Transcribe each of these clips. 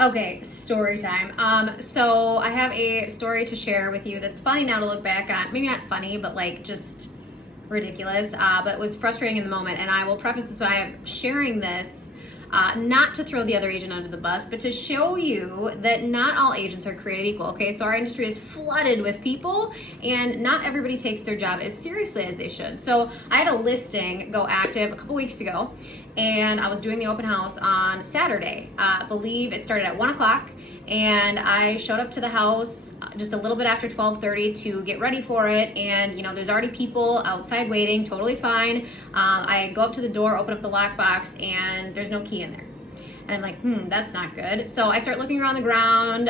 Okay, story time. So I have a story to share with you that's funny now to look back on. Maybe not funny, but like just ridiculous. But was frustrating in the moment. And I will preface this when I am sharing this, not to throw the other agent under the bus, but to show you that not all agents are created equal. Okay, so our industry is flooded with people, and not everybody takes their job as seriously as they should. So I had a listing go active a couple weeks ago, and I was doing the open house on Saturday. I believe it started at 1 o'clock, and I showed up to the house just a little bit after 12:30 to get ready for it. And there's already people outside waiting, totally fine. I go up to the door, open up the lockbox, and there's no key in there. And I'm like, that's not good. So I start looking around the ground.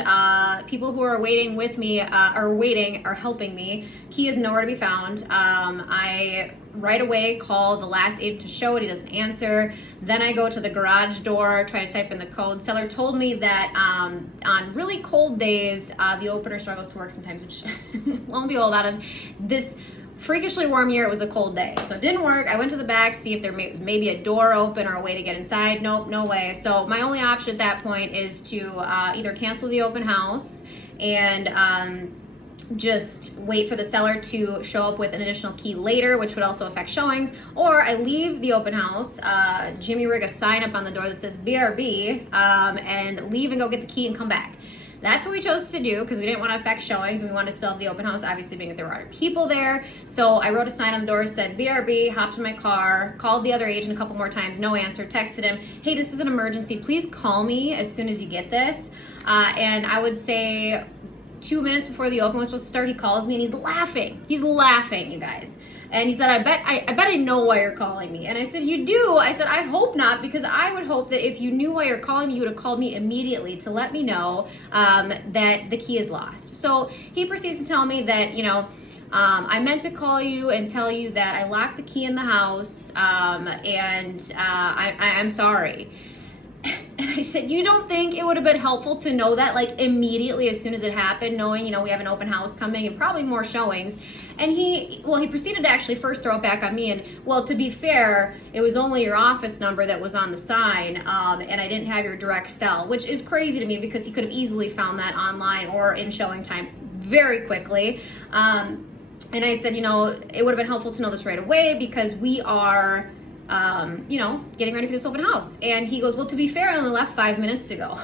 People who are waiting with me are helping me. Key is nowhere to be found. I right away call the last agent to show it. He doesn't answer. Then I go to the garage door, try to type in the code. Seller told me that on really cold days, the opener struggles to work sometimes, which lo and behold, out of this freakishly warm year, it was a cold day. So it didn't work. I went to the back, see if there was maybe a door open or a way to get inside. Nope, no way. So my only option at that point is to either cancel the open house and just wait for the seller to show up with an additional key later, which would also affect showings, or I leave the open house, Jimmy rig a sign up on the door that says BRB, and leave and go get the key and come back. That's what we chose to do because we didn't want to affect showings and we wanted to still have the open house, obviously being that there were other people there. So I wrote a sign on the door, said BRB, hopped in my car, called the other agent a couple more times, no answer, texted him, hey, this is an emergency, please call me as soon as you get this. And I would say 2 minutes before the open was supposed to start, he calls me and he's laughing. He's laughing, you guys. And he said, I bet I know why you're calling me. And I said, you do? I said, I hope not, because I would hope that if you knew why you're calling me, you would have called me immediately to let me know that the key is lost. So he proceeds to tell me that, I meant to call you and tell you that I locked the key in the house, and I'm sorry. And I said, you don't think it would have been helpful to know that like immediately as soon as it happened, knowing, we have an open house coming and probably more showings? And he proceeded to actually first throw it back on me. And well, to be fair, it was only your office number that was on the sign, and I didn't have your direct cell, which is crazy to me because he could have easily found that online or in showing time very quickly. And I said, it would have been helpful to know this right away because we are getting ready for this open house. And he goes, well, to be fair, I only left 5 minutes ago.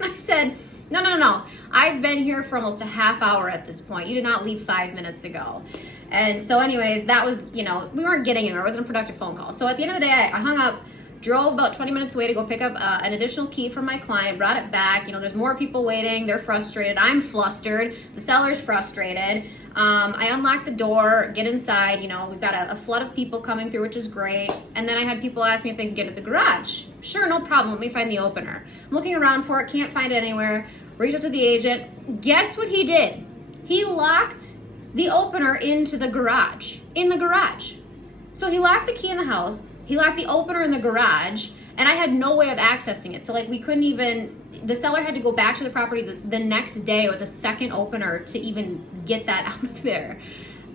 And I said, no. I've been here for almost a half hour at this point. You did not leave 5 minutes ago. And so anyways, that was, we weren't getting anywhere. It wasn't a productive phone call. So at the end of the day, I hung up, drove about 20 minutes away to go pick up an additional key from my client, brought it back. There's more people waiting. They're frustrated. I'm flustered. The seller's frustrated. I unlocked the door, get inside. We've got a flood of people coming through, which is great. And then I had people ask me if they could get at the garage. Sure, no problem. Let me find the opener. I'm looking around for it. Can't find it anywhere. Reached out to the agent. Guess what he did? He locked the opener into the garage. In the garage. So he locked the key in the house, he locked the opener in the garage, and I had no way of accessing it. So we couldn't even, the seller had to go back to the property the next day with a second opener to even get that out of there.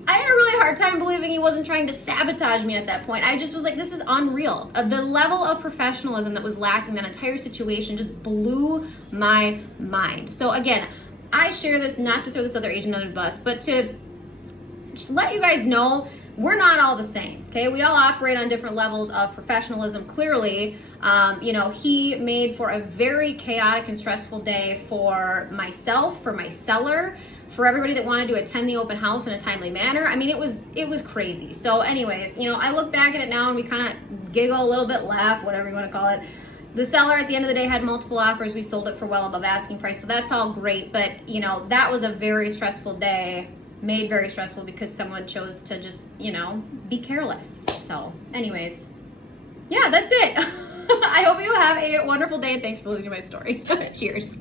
I had a really hard time believing he wasn't trying to sabotage me at that point. I just was like, this is unreal. The level of professionalism that was lacking, that entire situation just blew my mind. So again, I share this not to throw this other agent under the bus, but to just let you guys know we're not all the same, okay? We all operate on different levels of professionalism, clearly. He made for a very chaotic and stressful day for myself, for my seller, for everybody that wanted to attend the open house in a timely manner. I mean, it was crazy. So anyways, I look back at it now and we kind of giggle a little bit, laugh, whatever you want to call it. The seller at the end of the day had multiple offers. We sold it for well above asking price. So that's all great. But, that was a very stressful day. Made very stressful because someone chose to just, be careless. So anyways, yeah, that's it. I hope you have a wonderful day and thanks for listening to my story. Cheers.